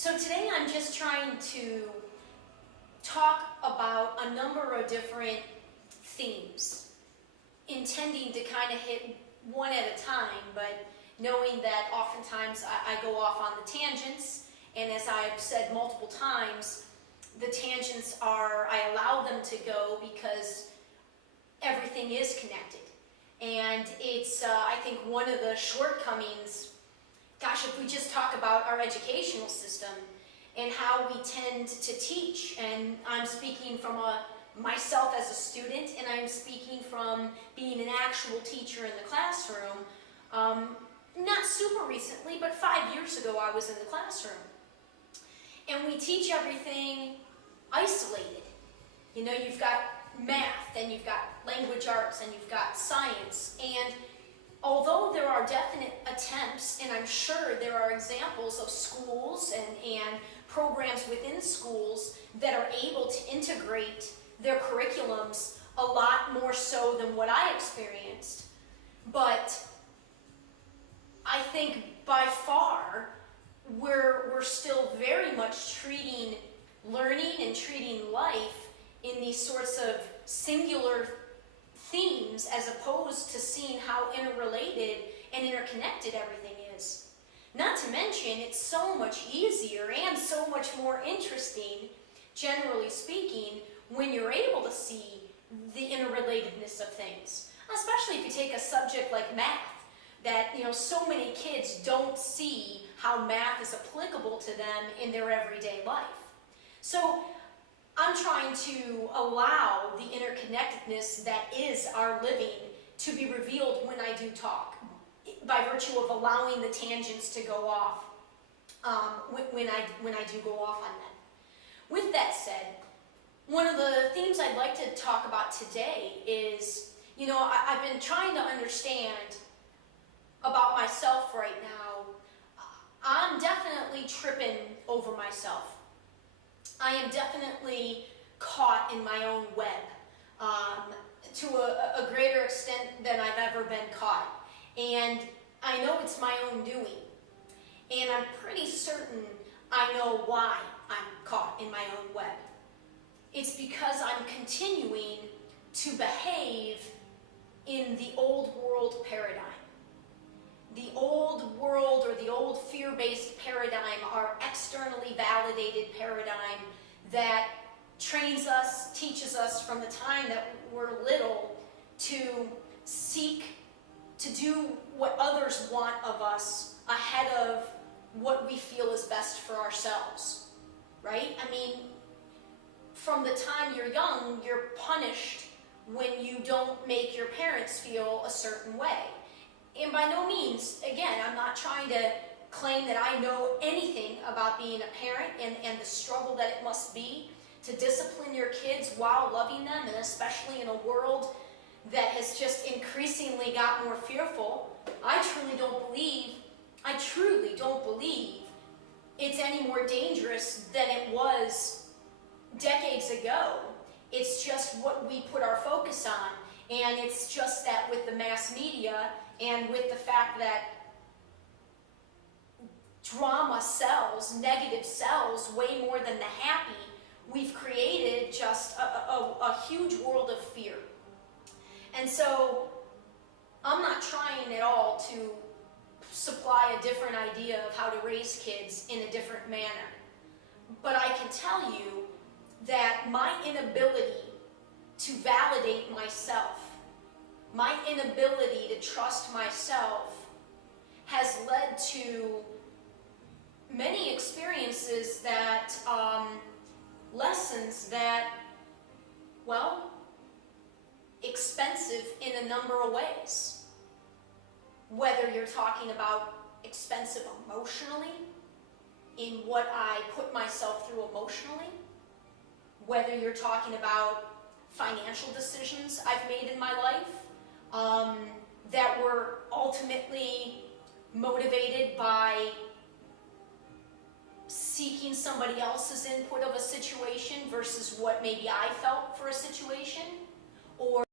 So today I'm just trying to talk about a number of different themes, intending to kind of hit one at a time, but knowing that oftentimes I go off on the tangents, and as I've said multiple times, the tangents are, I allow them to go because everything is connected. And it's, I think, one of the shortcomings, gosh, if we just talk about our educational system and how we tend to teach, and I'm speaking from myself as a student, and I'm speaking from being an actual teacher in the classroom. Not super recently, but 5 years ago I was in the classroom. And we teach everything isolated. You know, you've got math, and you've got language arts, and you've got science. And although there are definite attempts, and I'm sure there are examples of schools and programs within schools that are able to integrate their curriculums a lot more so than what I experienced, but I think by far we're still very much treating learning and treating life in these sorts of singular themes as opposed to seeing how interrelated and interconnected everything is. Not to mention, it's so much easier and so much more interesting, generally speaking, when you're able to see the interrelatedness of things. Especially if you take a subject like math, that, you know, so many kids don't see how math is applicable to them in their everyday life. So I'm trying to allow the interconnectedness that is our living to be revealed when I do talk, by virtue of allowing the tangents to go off when I do go off on them. With that said, one of the themes I'd like to talk about today is, you know, I've been trying to understand about myself right now. I'm definitely tripping over myself. I am definitely caught in my own web to a greater extent than I've ever been caught. And I know it's my own doing. And I'm pretty certain I know why I'm caught in my own web. It's because I'm continuing to behave in the old world paradigm. The old world, or the old fear-based paradigm, our externally validated paradigm that trains us, teaches us from the time that we're little to seek to do what others want of us ahead of what we feel is best for ourselves, right? I mean, from the time you're young, you're punished when you don't make your parents feel a certain way. And by no means, again, I'm not trying to claim that I know anything about being a parent and the struggle that it must be to discipline your kids while loving them, and especially in a world that has just increasingly got more fearful. I truly don't believe it's any more dangerous than it was decades ago. It's just what we put our focus on. And it's just that with the mass media and with the fact that drama sells, negative sells way more than the happy, we've created just a huge world of fear. And so I'm not trying at all to supply a different idea of how to raise kids in a different manner. But I can tell you that my inability to validate myself, my inability to trust myself, has led to many experiences that, lessons that, well, expensive in a number of ways. Whether you're talking about expensive emotionally, in what I put myself through emotionally, whether you're talking about financial decisions I've made in my life that were ultimately motivated by seeking somebody else's input of a situation versus what maybe I felt for a situation, or